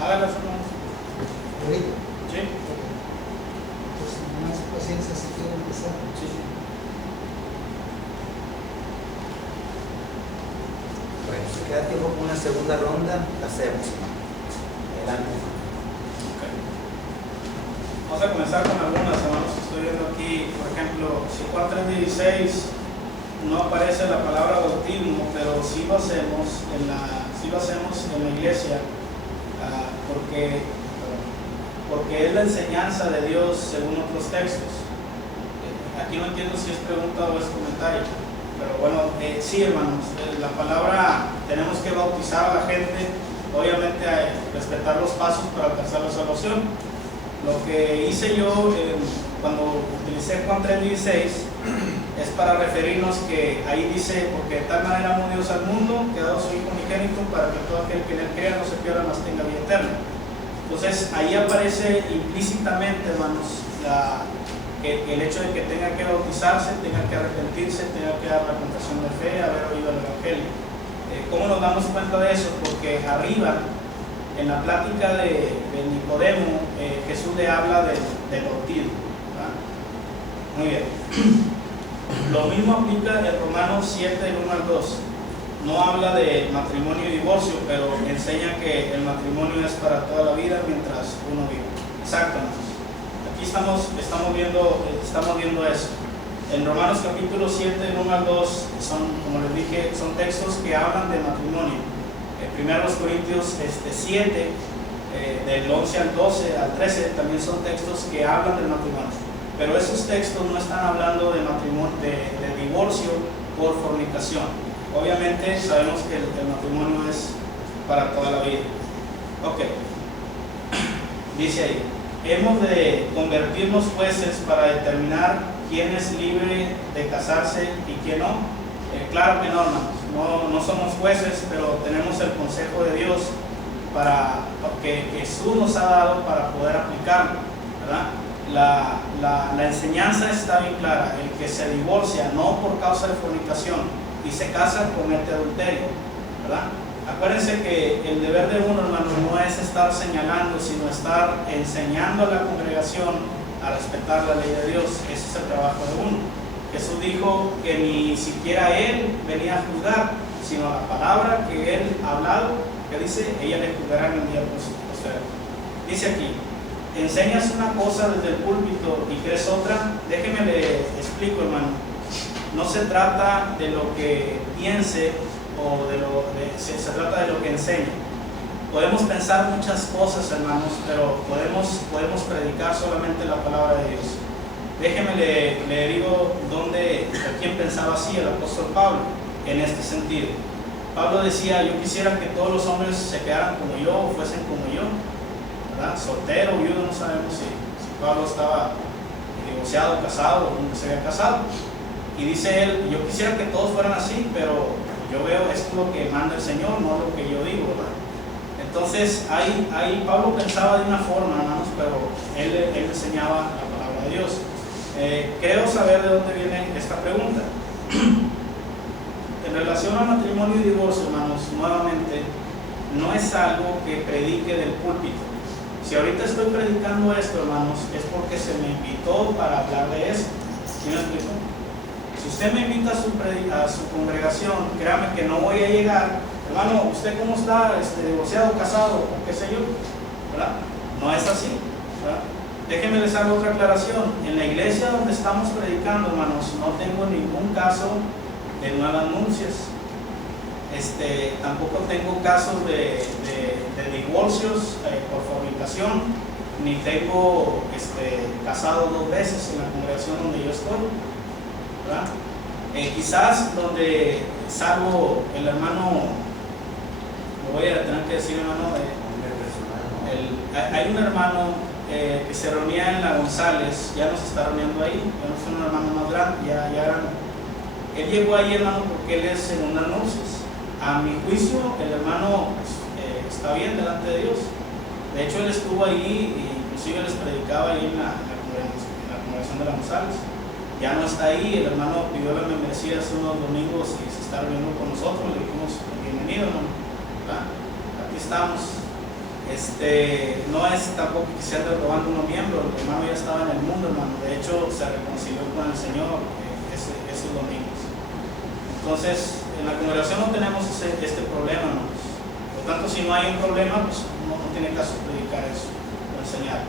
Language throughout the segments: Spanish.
Hágalas, hermanos. ¿Ahorita? Sí. Entonces, más paciencia si quieren empezar. Sí, sí. Bueno, si queda tiempo con una segunda ronda, la hacemos. Adelante. Okay. Vamos a comenzar con algunas, hermanos. Estoy viendo aquí, por ejemplo, si Juan 3:16 no aparece la palabra bautismo, pero sí lo hacemos en la iglesia, porque es la enseñanza de Dios según otros textos. Aquí no entiendo si es pregunta o es comentario, pero bueno, sí, hermanos, la palabra, tenemos que bautizar a la gente, obviamente respetar los pasos para alcanzar la salvación. Lo que hice yo cuando utilicé Juan 3:16 es para referirnos que ahí dice, porque de tal manera amó Dios al mundo, que ha dado su Hijo unigénito para que todo aquel que en él crea no se pierda, mas tenga vida eterna. Entonces ahí aparece implícitamente, hermanos, el hecho de que tenga que bautizarse, tenga que arrepentirse, tenga que dar la confesión de fe, haber oído el Evangelio. ¿Cómo nos damos cuenta de eso? Porque arriba, en la plática de Nicodemo, Jesús le habla del bautismo. ¿Verdad? Muy bien. Lo mismo aplica en Romanos 7, del 1 al 2. No habla de matrimonio y divorcio, pero enseña que el matrimonio es para toda la vida mientras uno vive. Exactamente. Aquí estamos viendo eso. En Romanos capítulo 7, del 1 al 2, como les dije, son textos que hablan de matrimonio. Primero los Corintios 7, del 11 al 12, al 13, también son textos que hablan del matrimonio. Pero esos textos no están hablando de matrimonio, de divorcio por fornicación. Obviamente sabemos que el matrimonio es para toda la vida. Ok. Dice ahí, hemos de convertirnos jueces para determinar quién es libre de casarse y quién no. Claro que no, hermanos. No somos jueces, pero tenemos el consejo de Dios que Jesús nos ha dado para poder aplicarlo, ¿verdad? La enseñanza está bien clara. El que se divorcia no por causa de fornicación y se casa comete adulterio, ¿verdad? Acuérdense que el deber de uno, hermano, no es estar señalando, sino estar enseñando a la congregación a respetar la ley de Dios. Ese es el trabajo de uno. Jesús dijo que ni siquiera Él venía a juzgar, sino la palabra que Él ha hablado, que dice, ella le juzgará en el día posterior. Dice aquí, enseñas una cosa desde el púlpito y crees otra. Déjeme le explico, hermano. No se trata de lo que piense o se trata de lo que enseñe. Podemos pensar muchas cosas, hermanos, pero podemos predicar solamente la palabra de Dios. Déjeme le digo a quién pensaba así el apóstol Pablo en este sentido. Pablo decía, yo quisiera que todos los hombres se quedaran como yo o fuesen como yo, ¿verdad? Soltero, viudo, no sabemos si Pablo estaba divorciado, casado o nunca se había casado. Y dice él, yo quisiera que todos fueran así, pero yo veo esto es lo que manda el Señor, no lo que yo digo, ¿verdad? Entonces ahí Pablo pensaba de una forma, hermanos, pero él enseñaba la palabra de Dios. Creo saber de dónde viene esta pregunta. En relación al matrimonio y divorcio, hermanos, nuevamente, no es algo que predique del púlpito. Si ahorita estoy predicando esto, hermanos, es porque se me invitó para hablar de eso. ¿Sí me explico? Si usted me invita a su congregación, créame que no voy a llegar, hermano, ¿usted cómo está? ¿Divorciado, casado o qué sé yo? ¿Verdad? No es así, ¿verdad? Déjenme les hago otra aclaración. En la iglesia donde estamos predicando, hermanos, no tengo ningún caso de nuevas nupcias. Tampoco tengo casos de divorcios por fornicación, ni tengo casado 2 veces en la congregación donde yo estoy, ¿verdad? Quizás donde, salvo el hermano, lo voy a tener que decir, hermano, hay un hermano que se reunía en la González, ya no se está reuniendo ahí, ya no es un hermano más grande, ya grande. Él llegó ahí, hermano, porque él es segunda nupcias. A mi juicio, el hermano está bien delante de Dios. De hecho, él estuvo ahí e inclusive les predicaba ahí en la congregación de la González. Ya no está ahí, el hermano pidió la membresía hace unos domingos y se está reuniendo con nosotros. Le dijimos, bienvenido, hermano. ¿Verdad? Aquí estamos. No es tampoco que se ande robando unos miembros, el hermano ya estaba en el mundo, hermano. De hecho, se reconcilió con el Señor esos domingos. Entonces, en la congregación no tenemos este problema, hermanos. Por tanto, si no hay un problema, pues no tiene caso predicar eso o enseñar.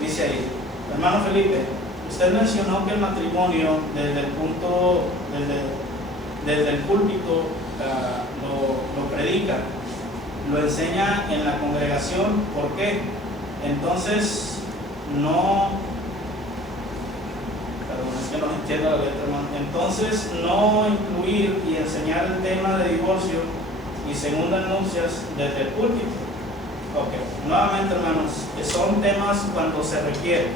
Dice ahí, hermano Felipe, usted mencionó que el matrimonio desde el púlpito lo predica, lo enseña en la congregación. ¿Por qué? Entonces es que no entiendo la letra, hermano. Entonces no incluir y enseñar el tema de divorcio y segundas nupcias desde el púlpito. Ok, nuevamente, hermanos, son temas cuando se requiere.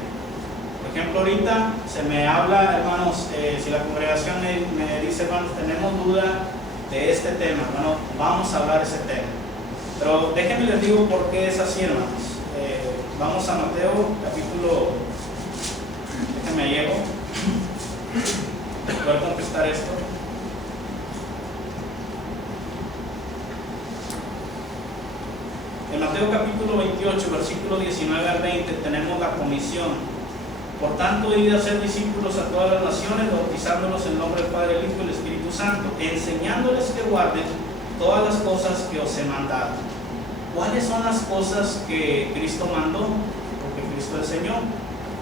Por ejemplo, ahorita se me habla, hermanos, si la congregación me dice, hermanos, tenemos duda de este tema, bueno, vamos a hablar ese tema. Pero déjenme les digo por qué es así, hermanos. Vamos a Mateo, capítulo, déjenme llego, voy a contestar esto. En Mateo capítulo 28, versículo 19 al 20, tenemos la comisión. Por tanto, id a ser discípulos a todas las naciones, bautizándolos en nombre del Padre, el Hijo y el Espíritu Santo, enseñándoles que guarden todas las cosas que os he mandado. ¿Cuáles son las cosas que Cristo mandó o que Cristo enseñó?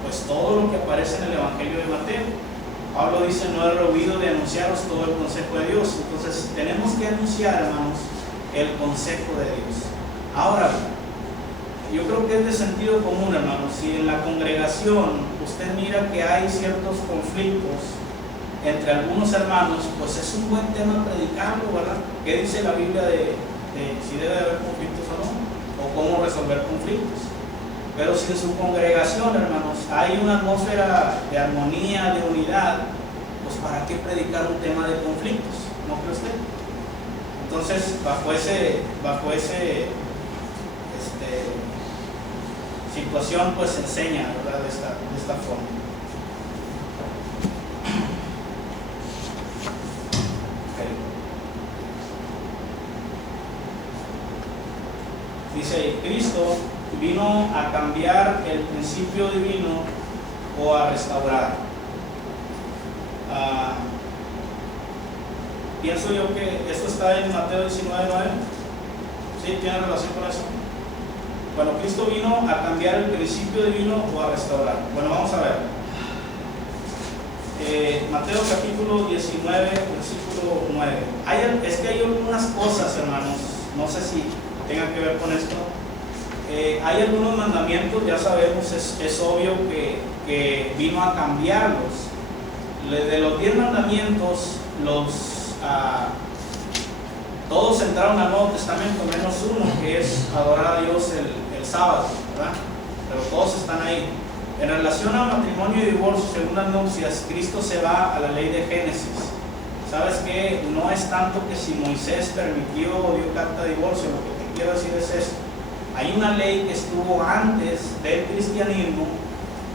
Pues todo lo que aparece en el Evangelio de Mateo. Pablo dice, no he rehuido de anunciaros todo el consejo de Dios. Entonces, tenemos que anunciar, hermanos, el consejo de Dios. Ahora, yo creo que es de sentido común, hermanos. Si en la congregación usted mira que hay ciertos conflictos entre algunos hermanos, pues es un buen tema predicarlo, ¿verdad? ¿Qué dice la Biblia de si debe haber conflictos o no? O cómo resolver conflictos. Pero si en su congregación, hermanos, hay una atmósfera de armonía, de unidad, pues ¿para qué predicar un tema de conflictos? ¿No cree usted? Entonces, bajo ese situación, pues se enseña, ¿verdad? De esta forma. Okay. Dice, Cristo vino a cambiar el principio divino o a restaurar. Pienso yo que esto está en Mateo 19:9. ¿Sí? ¿Tiene relación con eso? Bueno, Cristo vino a cambiar el principio divino o a restaurar. Bueno, vamos a ver. Mateo capítulo 19, versículo 9. Es que hay algunas cosas, hermanos, no sé si tengan que ver con esto. Hay algunos mandamientos, ya sabemos, es obvio que vino a cambiarlos. De los 10 mandamientos, todos entraron al Nuevo Testamento, menos uno, que es adorar a Dios el sábado, ¿verdad? Pero todos están ahí. En relación a matrimonio y divorcio, segundas nupcias, Cristo se va a la ley de Génesis. ¿Sabes qué? No es tanto que si Moisés permitió o dio carta de divorcio, lo que te quiero decir es esto. Hay una ley que estuvo antes del cristianismo,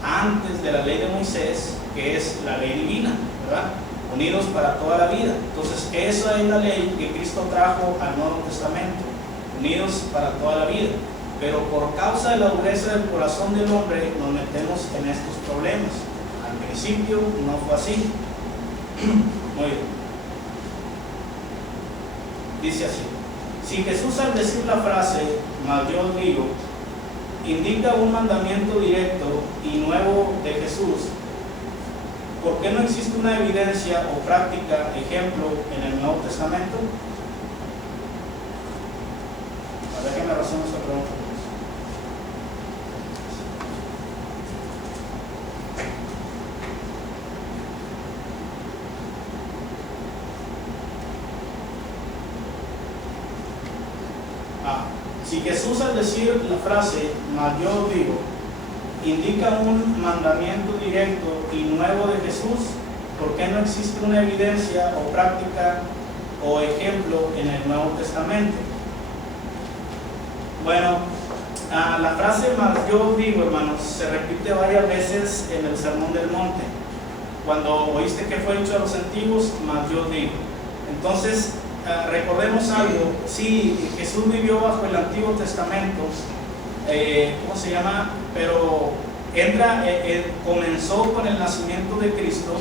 antes de la ley de Moisés, que es la ley divina, ¿verdad? Unidos para toda la vida. Entonces, esa es la ley que Cristo trajo al Nuevo Testamento, unidos para toda la vida. Pero por causa de la dureza del corazón del hombre, nos metemos en estos problemas. Al principio no fue así. Muy bien. Dice así: si Jesús, al decir la frase, mas yo os digo, indica un mandamiento directo y nuevo de Jesús, ¿por qué no existe una evidencia o práctica, ejemplo, en el Nuevo Testamento? A ver, déjenme razonar esta pregunta. Si Jesús, al decir la frase, mas yo os digo, indica un mandamiento directo y nuevo de Jesús, ¿por qué no existe una evidencia o práctica o ejemplo en el Nuevo Testamento? Bueno, la frase mas yo os digo, hermanos, se repite varias veces en el Sermón del Monte. Cuando oíste que fue dicho a los antiguos, mas yo os digo. Entonces, recordemos algo, sí, Jesús vivió bajo el Antiguo Testamento, ¿cómo se llama? Pero comenzó con el nacimiento de Cristo,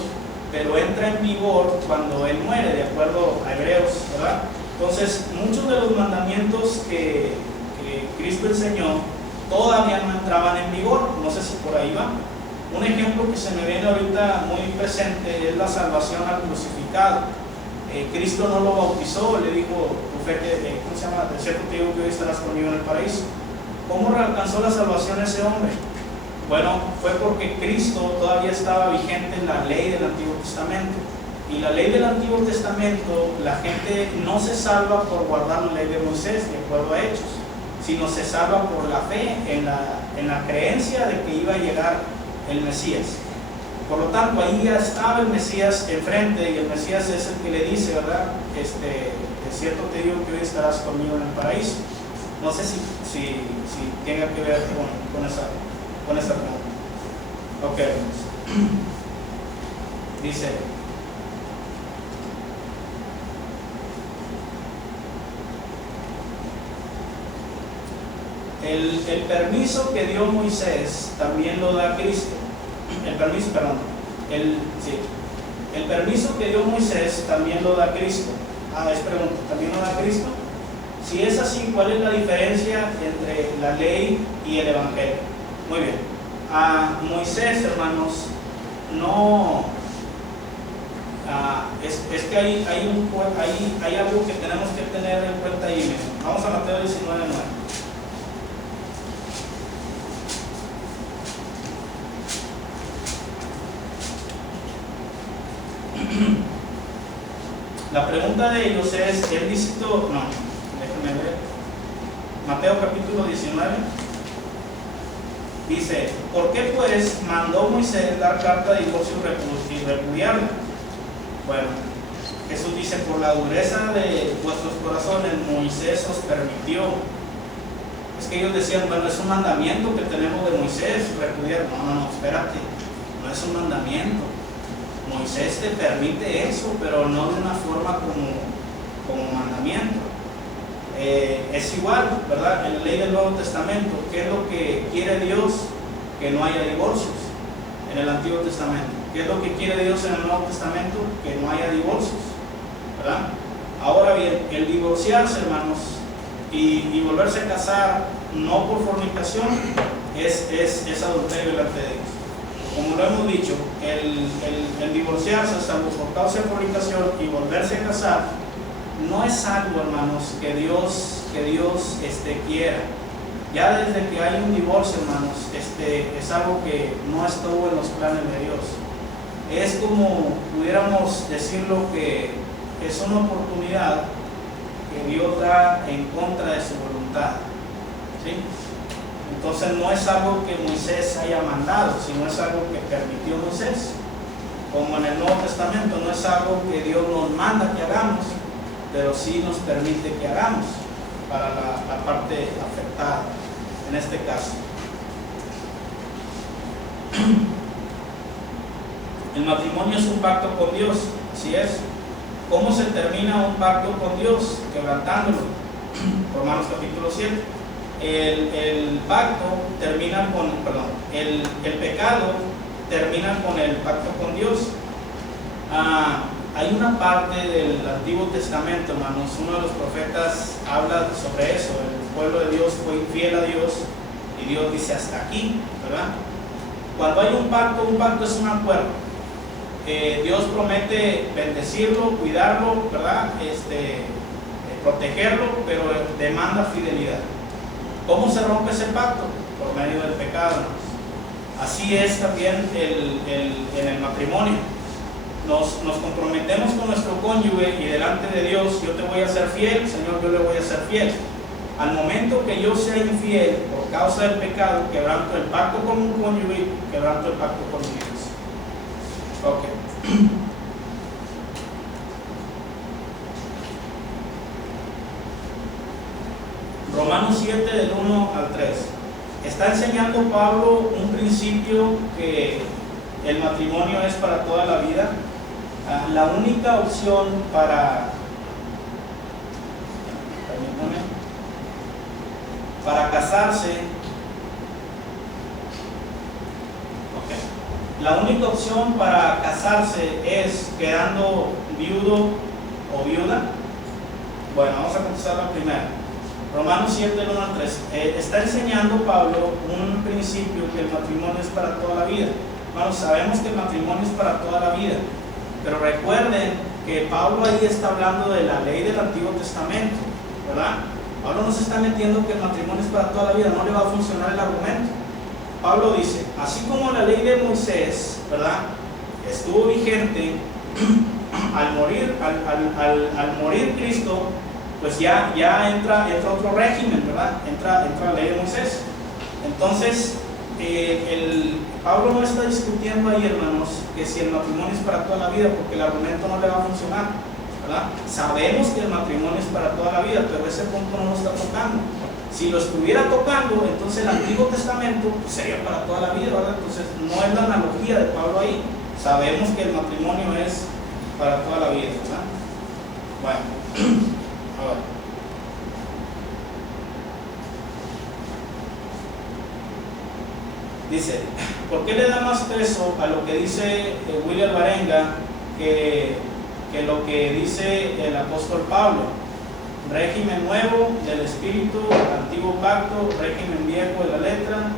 pero entra en vigor cuando Él muere, de acuerdo a Hebreos, ¿verdad? Entonces, muchos de los mandamientos que Cristo enseñó todavía no entraban en vigor. No sé si por ahí va. Un ejemplo que se me viene ahorita muy presente es la salvación al crucificado. Cristo no lo bautizó, le dijo, tu fe, ¿cómo se llama? De cierto te digo que hoy estarás conmigo en el paraíso. ¿Cómo alcanzó la salvación ese hombre? Bueno, fue porque Cristo todavía estaba vigente en la ley del Antiguo Testamento. Y la ley del Antiguo Testamento, la gente no se salva por guardar la ley de Moisés, de acuerdo a Hechos, sino se salva por la fe, en la creencia de que iba a llegar el Mesías. Por lo tanto, ahí ya estaba el Mesías enfrente, y el Mesías es el que le dice, ¿verdad? De cierto te digo que hoy estarás conmigo en el paraíso. No sé si tenga que ver con esa pregunta. Ok, dice: el permiso que dio Moisés también lo da Cristo. El permiso que dio Moisés también lo da Cristo. Es pregunta, ¿también lo da Cristo? Si es así, ¿cuál es la diferencia entre la ley y el Evangelio? Muy bien. Moisés, hermanos, no... es que hay algo que tenemos que tener en cuenta ahí mismo. Vamos a Mateo 19:9. La pregunta de ellos es, ¿el lícito? No, déjenme ver. Mateo capítulo 19. Dice: ¿por qué pues mandó Moisés dar carta de divorcio y repudiarla? Bueno, Jesús dice: por la dureza de vuestros corazones Moisés os permitió. Es que ellos decían, bueno, es un mandamiento que tenemos de Moisés, repudiar. No, espérate, no es un mandamiento. Moisés te permite eso, pero no de una forma como mandamiento. Es igual, ¿verdad? En la ley del Nuevo Testamento, ¿qué es lo que quiere Dios? Que no haya divorcios. En el Antiguo Testamento, ¿qué es lo que quiere Dios en el Nuevo Testamento? Que no haya divorcios, ¿verdad? Ahora bien, el divorciarse, hermanos, y volverse a casar no por fornicación es adulterio delante de Dios. Como lo hemos dicho, el divorciarse, salvo por causa de fornicación, y volverse a casar, no es algo, hermanos, que Dios quiera. Ya desde que hay un divorcio, hermanos, es algo que no estuvo en los planes de Dios. Es como pudiéramos decirlo, que es una oportunidad que Dios da en contra de su voluntad, ¿sí? Entonces no es algo que Moisés haya mandado, sino es algo que permitió Moisés. Como en el Nuevo Testamento, no es algo que Dios nos manda que hagamos, pero sí nos permite que hagamos para la parte afectada, en este caso. El matrimonio es un pacto con Dios, así es. ¿Cómo se termina un pacto con Dios? Quebrantándolo. Romanos capítulo 7. El pacto termina con, el pecado termina con el pacto con Dios. Hay una parte del Antiguo Testamento, hermanos, uno de los profetas habla sobre eso. El pueblo de Dios fue infiel a Dios y Dios dice hasta aquí, ¿verdad? Cuando hay un pacto es un acuerdo. Dios promete bendecirlo, cuidarlo, ¿verdad? Protegerlo, pero demanda fidelidad. ¿Cómo se rompe ese pacto? Por medio del pecado, hermanos. Así es también en el matrimonio. Nos comprometemos con nuestro cónyuge y delante de Dios, yo te voy a ser fiel, Señor, yo le voy a ser fiel. Al momento que yo sea infiel por causa del pecado, quebranto el pacto con un cónyuge y quebranto el pacto con mi Dios. Ok. Romanos 7 del 1 al 3. Está enseñando Pablo un principio, que el matrimonio es para toda la vida. La única opción para casarse, la única opción para casarse es quedando viudo o viuda. Bueno, vamos a contestar la primera. Romanos 7, 1 al 3. Está enseñando Pablo un principio, que el matrimonio es para toda la vida. Bueno, sabemos que el matrimonio es para toda la vida, pero recuerden que Pablo ahí está hablando de la ley del Antiguo Testamento, ¿verdad? Pablo no se está metiendo que el matrimonio es para toda la vida, no le va a funcionar el argumento. Pablo dice, así como la ley de Moisés, ¿verdad?, estuvo vigente al morir Cristo, pues ya entra otro régimen, ¿verdad? Entra la ley de Moisés. Entonces, Pablo no está discutiendo ahí, hermanos, que si el matrimonio es para toda la vida, porque el argumento no le va a funcionar, ¿verdad? Sabemos que el matrimonio es para toda la vida, pero ese punto no lo está tocando. Si lo estuviera tocando, entonces el Antiguo Testamento sería para toda la vida, ¿verdad? Entonces no es la analogía de Pablo ahí. Sabemos que el matrimonio es para toda la vida, ¿verdad? Bueno, ahora. Dice, ¿por qué le da más peso a lo que dice William Barenga que lo que dice el apóstol Pablo? Régimen nuevo del espíritu, antiguo pacto, régimen viejo de la letra,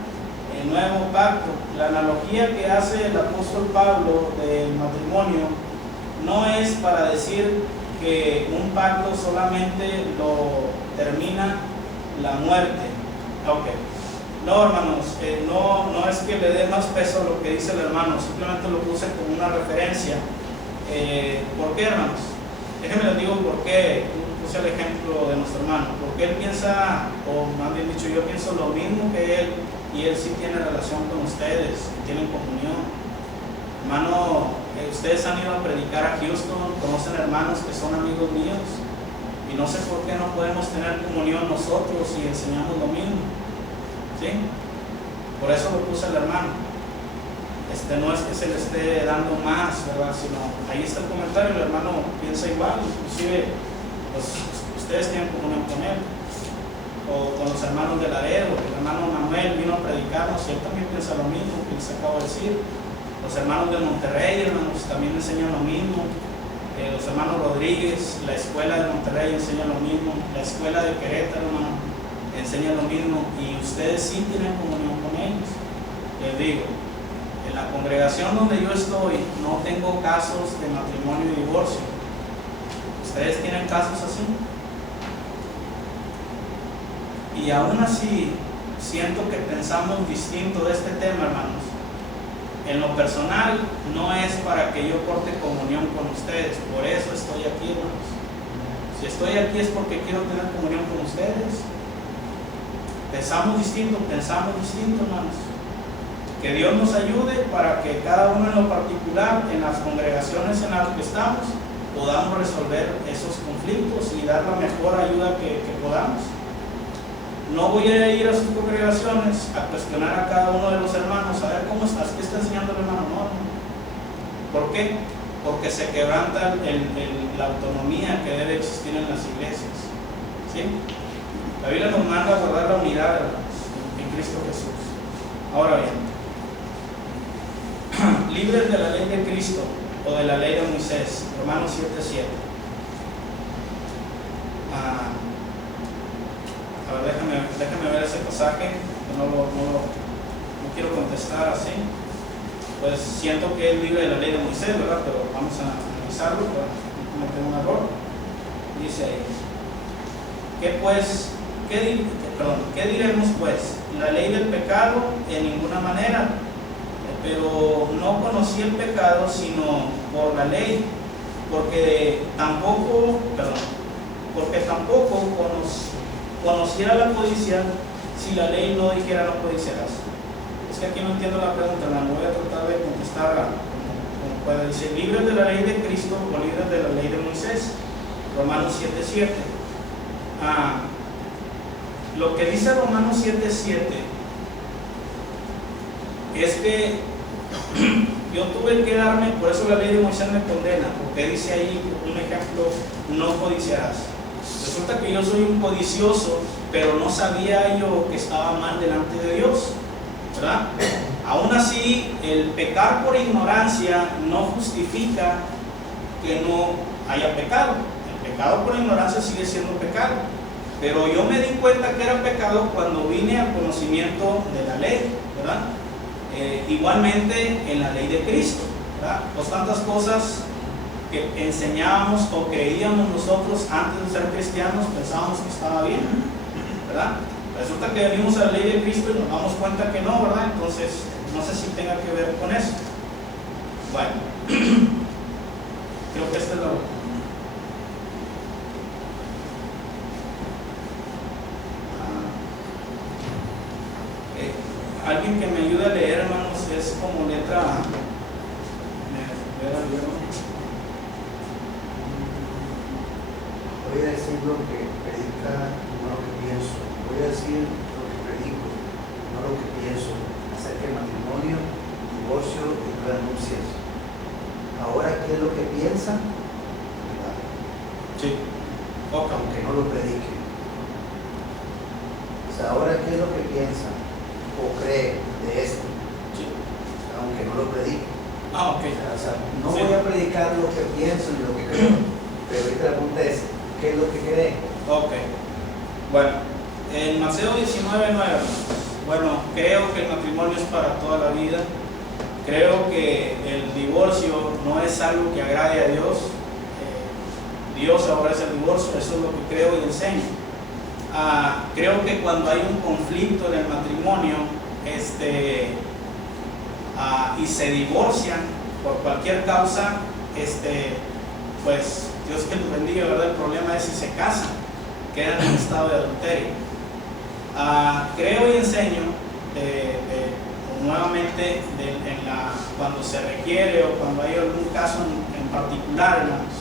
el nuevo pacto. La analogía que hace el apóstol Pablo del matrimonio no es para decir que un pacto solamente lo termina la muerte. Okay. No, hermanos, no es que le dé más peso a lo que dice el hermano, simplemente lo puse como una referencia. ¿Por qué, hermanos? Déjenme les digo por qué puse el ejemplo de nuestro hermano. Porque él piensa, o más bien dicho, yo pienso lo mismo que él, y él sí tiene relación con ustedes, tienen comunión. Hermano, ustedes han ido a predicar a Houston, conocen hermanos que son amigos míos, y no sé por qué no podemos tener comunión nosotros y enseñamos lo mismo. ¿Sí? Por eso lo puse el hermano. No es que se le esté dando más, ¿verdad? Sino ahí está el comentario, el hermano piensa igual, inclusive pues, ustedes tienen comunión con él, o con los hermanos de Laredo. El hermano Manuel vino a predicarnos y él también piensa lo mismo que les acabo de decir. Los hermanos de Monterrey, hermanos, también enseñan lo mismo. Los hermanos Rodríguez, la escuela de Monterrey enseña lo mismo, la escuela de Querétaro, hermano, enseña lo mismo, y ustedes sí tienen comunión con ellos. Les digo, en la congregación donde yo estoy no tengo casos de matrimonio y divorcio. ¿Ustedes tienen casos así? Y aún así siento que pensamos distinto de este tema, hermanos. En lo personal no es para que yo corte comunión con ustedes, por eso estoy aquí, hermanos. Si estoy aquí es porque quiero tener comunión con ustedes. Pensamos distinto, hermanos. Que Dios nos ayude para que cada uno en lo particular, en las congregaciones en las que estamos, podamos resolver esos conflictos y dar la mejor ayuda que podamos. No voy a ir a sus congregaciones a cuestionar a cada uno de los hermanos, a ver cómo estás, qué está enseñando el hermano. No. ¿Por qué? Porque se quebranta la autonomía que debe existir en las iglesias. ¿Sí? La Biblia nos manda a guardar la unidad, hermanos, en Cristo Jesús. Ahora bien, libres de la ley de Cristo o de la ley de Moisés, Romanos 7:7. A ver, déjame ver ese pasaje, que no quiero contestar así. Pues siento que es libre de la ley de Moisés, ¿verdad? Pero vamos a analizarlo para no cometer un error. Dice ahí, ¿qué diremos pues? La ley del pecado en ninguna manera, pero no conocí el pecado sino por la ley, porque tampoco conociera la codicia si la ley no dijera no codiciarás. Es que aquí no entiendo la pregunta, la voy a tratar de contestar como pueda. Dice, libres de la ley de Cristo o libres de la ley de Moisés, Romanos 7:7. Lo que dice Romanos 7:7 es que yo tuve que darme, por eso la ley de Moisés me condena, porque dice ahí un ejemplo, no codiciarás. Yo resulta que yo soy un codicioso, pero no sabía yo que estaba mal delante de Dios, ¿verdad? Aún así, el pecar por ignorancia no justifica que no haya pecado. El pecado por ignorancia sigue siendo pecado, pero yo me di cuenta que era pecado cuando vine al conocimiento de la ley, ¿verdad? Igualmente en la ley de Cristo, ¿verdad? Pues tantas cosas que enseñábamos o creíamos nosotros antes de ser cristianos, pensábamos que estaba bien, ¿verdad? Resulta que venimos a la ley de Cristo y nos damos cuenta que no, ¿verdad? Entonces, no sé si tenga que ver con eso. Bueno, creo que esta es la última. Alguien que me ayude a leer, hermanos, es como letra A. Voy a decir lo que predica, no lo que pienso. Voy a decir lo que predico, no lo que pienso, acerca del matrimonio, divorcio y renuncias. Ahora, ¿qué es lo que piensan? Sí. Okay. Aunque no lo predique. O sea, ahora, ¿qué es lo que piensan? O creen de esto, Sí. aunque no lo predique. Ok. O sea, no Sí. voy a predicar lo que pienso ni lo que creo, pero ahorita la pregunta es, ¿qué es lo que creen? Ok. Bueno, en Mateo 19:9, bueno, creo que el matrimonio es para toda la vida. Creo que el divorcio no es algo que agrade a Dios. Dios aborrece el divorcio, eso es lo que creo y enseño. Creo que cuando hay un conflicto en el matrimonio y se divorcian por cualquier causa, pues Dios que los bendiga, ¿verdad? El problema es si se casan, quedan en estado de adulterio. Creo y enseño nuevamente cuando se requiere o cuando hay algún caso en particular, hermanos,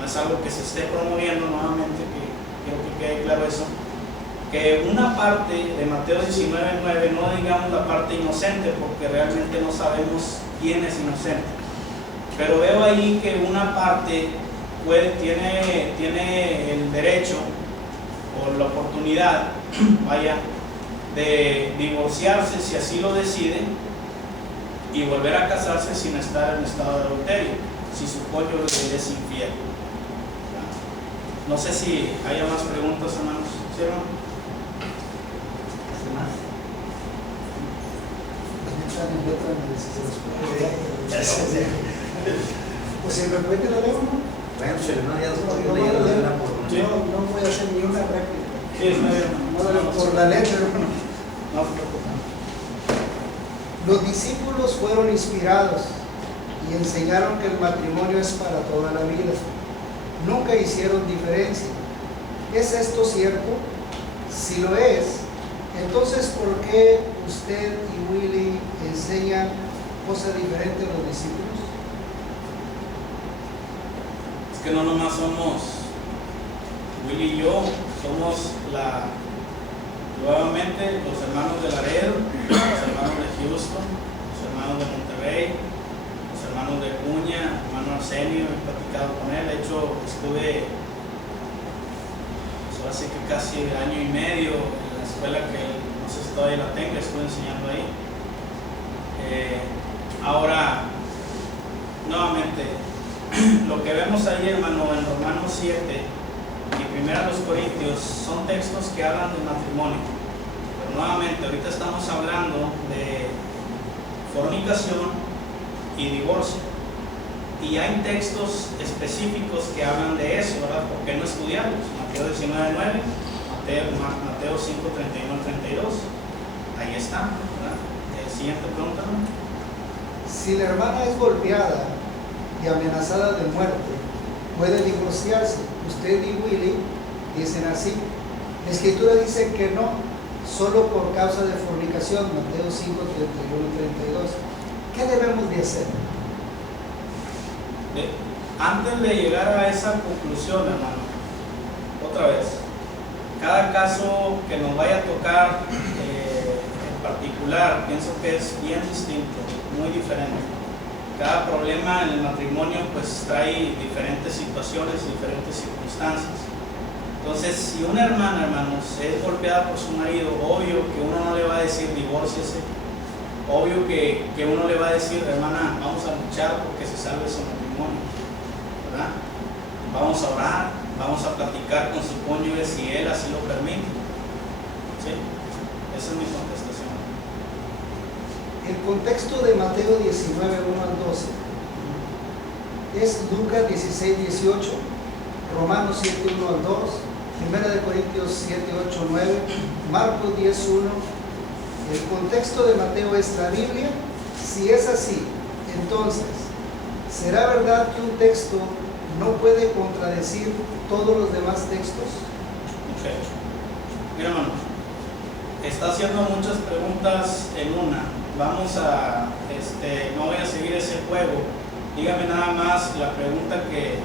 no es algo que se esté promoviendo nuevamente, que quiero que quede claro eso, que una parte de Mateo 19:9, no digamos la parte inocente, porque realmente no sabemos quién es inocente, pero veo ahí que una parte tiene el derecho o la oportunidad, de divorciarse si así lo decide y volver a casarse sin estar en estado de adulterio, si su cónyuge le es infiel. No sé si haya más preguntas, hermanos. ¿Sí, hermano? más? Están en letra, si se los puede leer. Pues si me repite la leo, ¿no? Bueno, si no, ya No, no voy a hacer ni una réplica. Sí, está bien, hermano. No, por la letra, hermano. No se preocupen. Los discípulos fueron inspirados y enseñaron que el matrimonio es para toda la vida. Nunca hicieron diferencia. ¿Es esto cierto? Si lo es, entonces ¿por qué usted y Willy enseñan cosas diferentes a los discípulos? Es que no nomás somos Willy y yo, somos nuevamente los hermanos de Laredo, los hermanos de Houston, los hermanos de Monterrey, los hermanos de Cuña, hermano Arsenio, he platicado con él. De hecho, estuve hace que casi año y medio en la escuela que no sé si todavía la tengo, estuve enseñando ahí. Ahora, nuevamente, lo que vemos ahí, hermano, en Romanos 7 y 1 Corintios son textos que hablan del matrimonio. Pero nuevamente, ahorita estamos hablando de fornicación y divorcio. Y hay textos específicos que hablan de eso, ¿verdad? ¿Por qué no estudiarlos? Mateo 19:9, Mateo 5:31-32. Ahí está, ¿verdad? Siguiente pregunta, ¿no? Si la hermana es golpeada y amenazada de muerte, puede divorciarse. Usted y Willy dicen así. La Escritura dice que no, solo por causa de fornicación, Mateo 5:31-32. ¿Qué debemos de hacer? Antes de llegar a esa conclusión, hermano, otra vez, cada caso que nos vaya a tocar en particular, pienso que es bien distinto, muy diferente. Cada problema en el matrimonio pues trae diferentes situaciones, diferentes circunstancias. Entonces, si una hermana, hermanos, es golpeada por su marido, obvio que uno no le va a decir divórciese, obvio que uno le va a decir, hermana, vamos a luchar porque se salve su matrimonio, ¿verdad? Vamos a orar, vamos a platicar con su cónyuge si él así lo permite. ¿Sí? Esa es mi contestación. El contexto de Mateo 19, 1 al 12 es Lucas 16, 18, Romanos 7, 1 al 2, 1 Corintios 7, 8, 9, Marcos 10, 1. El contexto de Mateo es la Biblia. Si es así, entonces, ¿será verdad que un texto no puede contradecir todos los demás textos? Ok. Mira, hermano, está haciendo muchas preguntas en una. Vamos a, no voy a seguir ese juego. Dígame nada más la pregunta que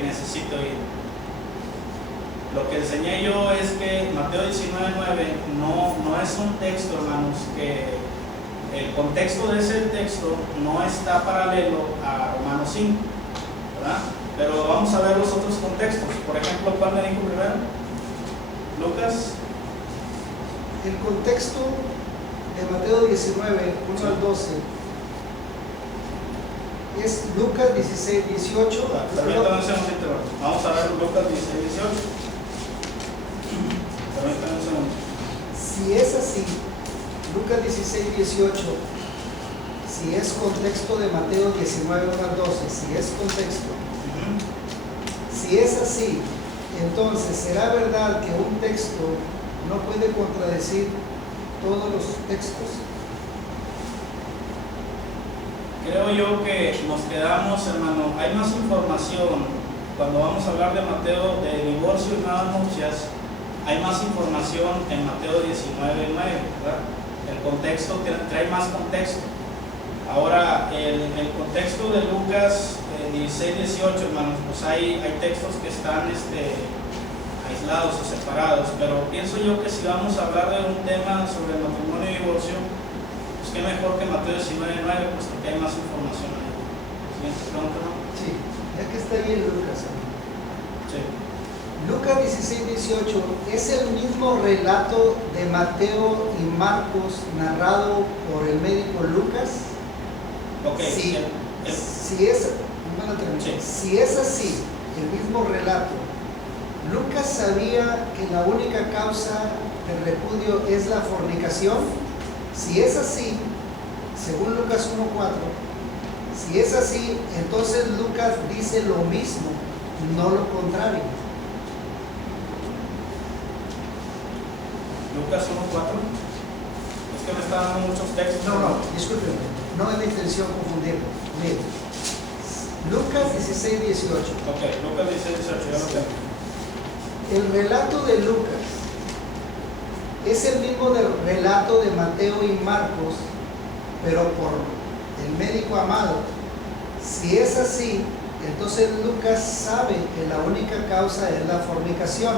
necesito oír. Lo que enseñé yo es que Mateo 19:9 no es un texto, hermanos, que el contexto de ese texto no está paralelo a Romanos 5, ¿verdad? Pero vamos a ver los otros contextos. Por ejemplo, ¿cuál me dijo primero? Lucas. El contexto de Mateo 19, 1 al 12 es Lucas 16, 18. Permítanme un segundito. Vamos a ver Lucas 16, 18. Permítanme un segundo. Si es así, Lucas 16, 18, si es contexto de Mateo 19, 1 al 12, si es contexto, si es así, entonces ¿será verdad que un texto no puede contradecir todos los textos? Creo yo que nos quedamos, hermano, hay más información cuando vamos a hablar de Mateo de divorcio y nuevas nupcias, hay más información en Mateo 19:9, ¿verdad? El contexto trae más contexto. Ahora, el contexto de Lucas 16, 18, hermanos, pues hay textos que están aislados o separados, pero pienso yo que si vamos a hablar de un tema sobre matrimonio y divorcio, pues qué mejor que Mateo 19:9, puesto que hay más información ahí. Siguiente pregunta, ¿no? Sí, ya que está ahí en Lucas. Sí. Lucas 16, 18 es el mismo relato de Mateo y Marcos narrado por el médico Lucas. Ok. Si es así, el mismo relato, Lucas sabía que la única causa del repudio es la fornicación. Si es así, según Lucas 1:4, si es así, entonces Lucas dice lo mismo, no lo contrario. Lucas 1:4. Es que me está dando muchos textos. No, discúlpenme, no es mi intención confundirlo. Mire, Lucas 16, 18. Ok, Lucas 16, 18, ya lo tengo. El relato de Lucas es el mismo del relato de Mateo y Marcos, pero por el médico amado. Si es así, entonces Lucas sabe que la única causa es la fornicación.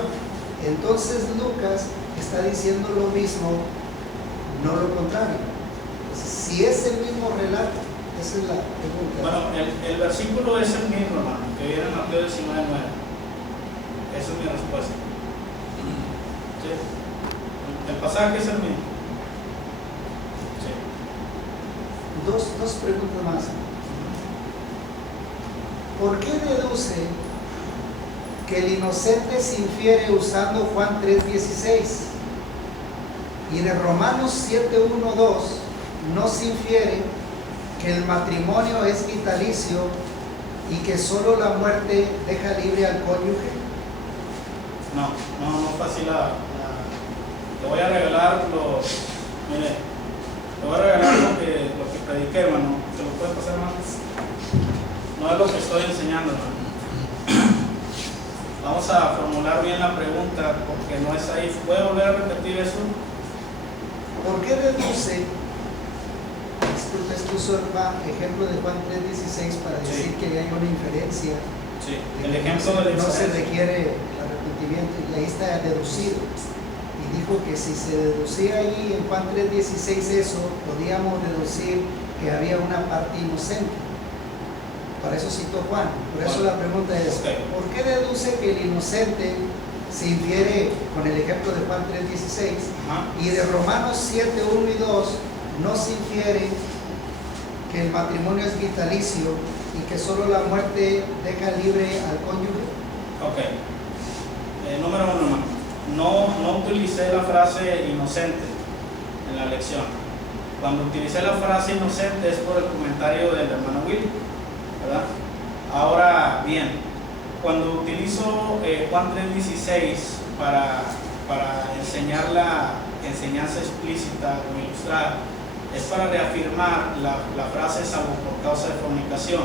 Entonces Lucas está diciendo lo mismo, no lo contrario. Si es el mismo relato, esa es la pregunta. Bueno, el versículo es el mismo, hermano, que viene en Mateo 19:9. Esa es mi respuesta. ¿Sí? El pasaje es el mismo. Sí. Dos preguntas más. ¿Por qué deduce que el inocente se infiere usando Juan 3:16? Y en el Romanos 7:1-2 no se infiere que el matrimonio es vitalicio y que solo la muerte deja libre al cónyuge. No fue así te voy a regalar mire, te voy a regalar lo que prediqué, hermano. ¿Se lo puede pasar, hermano? No es lo que estoy enseñando, hermano. Vamos a formular bien la pregunta porque no es ahí. ¿Puede volver a repetir eso? ¿Por qué deduce? Usted puso el ejemplo de Juan 3:16 para decir que hay una inferencia. Sí, el ejemplo de la no se inferencia. requiere el arrepentimiento y ahí está deducido. Y dijo que si se deducía ahí en Juan 3:16 eso, podíamos deducir que había una parte inocente. Para eso citó Juan. Por eso la pregunta es, ¿por qué deduce que el inocente se infiere con el ejemplo de Juan 3:16 Ajá. y de Romanos 7:1 y 2 no se infiere que el matrimonio es vitalicio y que solo la muerte deja libre al cónyuge. Ok. Número uno, hermano. No utilicé la frase inocente en la lección. Cuando utilicé la frase inocente es por el comentario del hermano Will, ¿verdad? Ahora bien, cuando utilizo Juan 3:16 para enseñar la enseñanza explícita o ilustrar, es para reafirmar la frase salvo por causa de fornicación,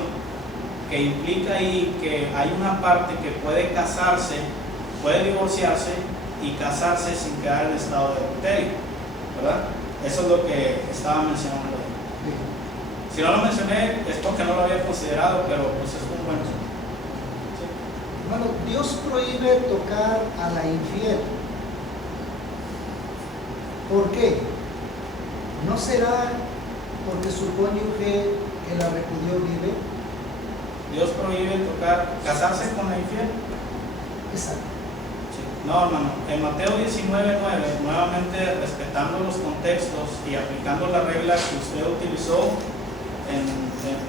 que implica ahí que hay una parte que puede casarse, puede divorciarse y casarse sin quedar en estado de adulterio, ¿verdad? Eso es lo que estaba mencionando ahí. Si no lo mencioné es porque no lo había considerado, pero pues es un buen punto. ¿Sí? Bueno, Dios prohíbe tocar a la infiel. ¿Por qué? ¿No será porque su cónyuge que la repudió vive? Dios prohíbe casarse con la infiel. Exacto. Sí. No, hermano. En Mateo 19:9, nuevamente respetando los contextos y aplicando la regla que usted utilizó en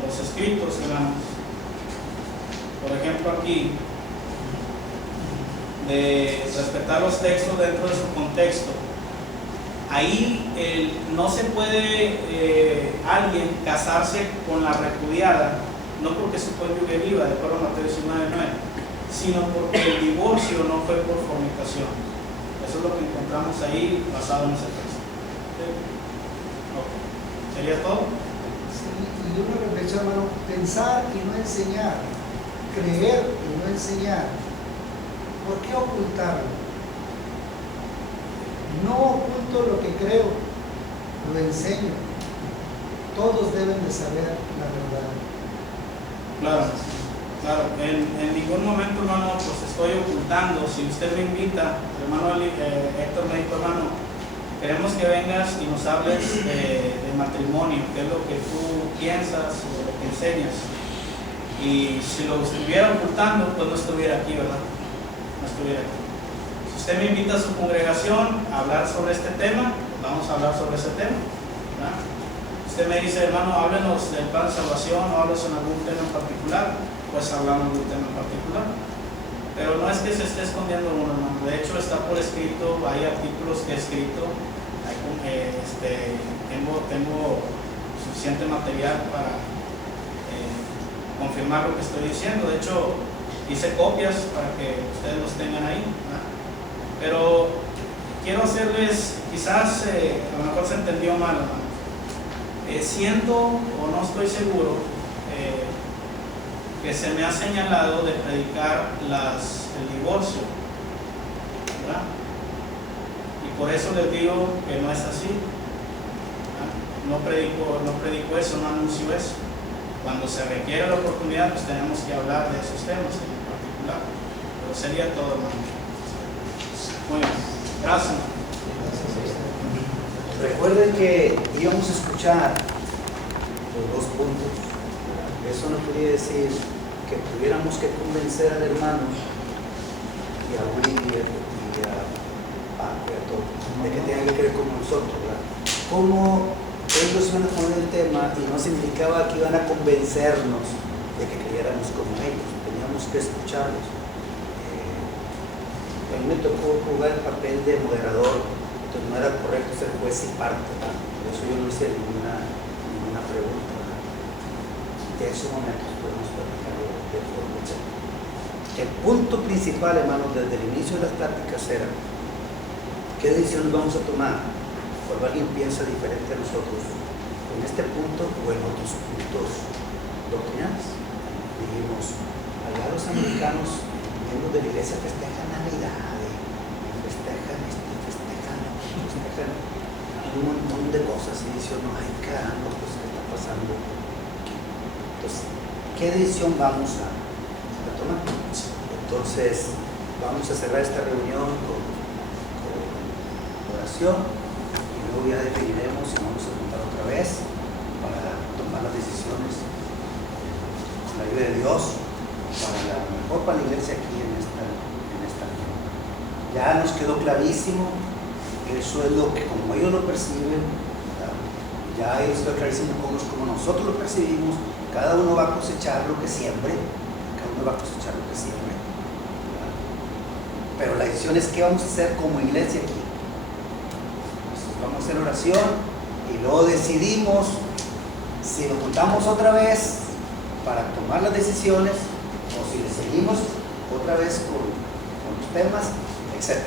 los escritos, hermanos. Por ejemplo, aquí, de respetar los textos dentro de su contexto. Ahí no se puede alguien casarse con la repudiada, no porque su cónyuge viva, de acuerdo a Mateo 19:9, sino porque el divorcio no fue por fornicación. Eso es lo que encontramos ahí basado en ese texto. ¿Sí? Okay. ¿Sería todo? Sí, y una reflexión, hermano, pensar y no enseñar, creer y no enseñar. ¿Por qué ocultarlo? No oculto lo que creo, lo enseño. Todos deben de saber la verdad. Claro, claro. En ningún momento, hermano, pues estoy ocultando. Si usted me invita, hermano Héctor me dijo, hermano, queremos que vengas y nos hables de matrimonio, qué es lo que tú piensas o lo que enseñas. Y si lo estuviera ocultando, pues no estuviera aquí, ¿verdad? No estuviera aquí. Si usted me invita a su congregación a hablar sobre este tema, vamos a hablar sobre ese tema, ¿verdad? Usted me dice, hermano, háblenos del plan de salvación o háblenos en algún tema en particular, pues hablamos de un tema en particular. Pero no es que se esté escondiendo uno, hermano. De hecho, está por escrito, hay artículos que he escrito, tengo suficiente material para confirmar lo que estoy diciendo. De hecho, hice copias para que ustedes los tengan ahí, ¿verdad? Pero quiero hacerles, quizás a lo mejor se entendió mal, hermano. Siento o no estoy seguro que se me ha señalado de predicar el divorcio, ¿verdad? Y por eso les digo que no es así, ¿verdad? No predico eso, no anuncio eso. Cuando se requiere la oportunidad, pues tenemos que hablar de esos temas en particular. Pero sería todo, hermano. Muy bien, gracias. Recuerden que íbamos a escuchar los dos puntos. Eso no quería decir que tuviéramos que convencer al hermano y a William y a Paco y a todos de que tengan que creer como nosotros, ¿verdad? Como ellos iban a poner el tema y no significaba que iban a convencernos de que creyéramos como ellos, teníamos que escucharlos. A mí me tocó jugar el papel de moderador, entonces no era correcto ser juez y parte, ¿verdad? Por eso yo no hice ninguna pregunta, ¿verdad? De esos momentos podemos platicarlo de forma. El punto principal, hermanos, desde el inicio de las pláticas era ¿qué decisiones vamos a tomar? Cuando alguien piensa diferente a nosotros en este punto o en otros puntos doctrinales. Dijimos, allá los americanos, miembros de la iglesia, festejan Navidad, festejan un montón de cosas y dicen, no, ay caramba, pues ¿qué está pasando aquí? Entonces, ¿qué decisión vamos a tomar? Entonces, vamos a cerrar esta reunión con oración y luego ya definiremos y vamos a juntar otra vez para tomar las decisiones con la ayuda de Dios para la iglesia aquí en esta reunión. Ya nos quedó clarísimo que eso es lo que, como ellos lo perciben, ¿verdad? Ya ellos quedó clarísimo como nosotros lo percibimos. Cada uno va a cosechar lo que siembre, cada uno va a cosechar lo que siembre, ¿verdad? Pero la decisión es qué vamos a hacer como iglesia aquí. Entonces, vamos a hacer oración y luego decidimos si nos juntamos otra vez para tomar las decisiones o si le seguimos otra vez con los temas, etc.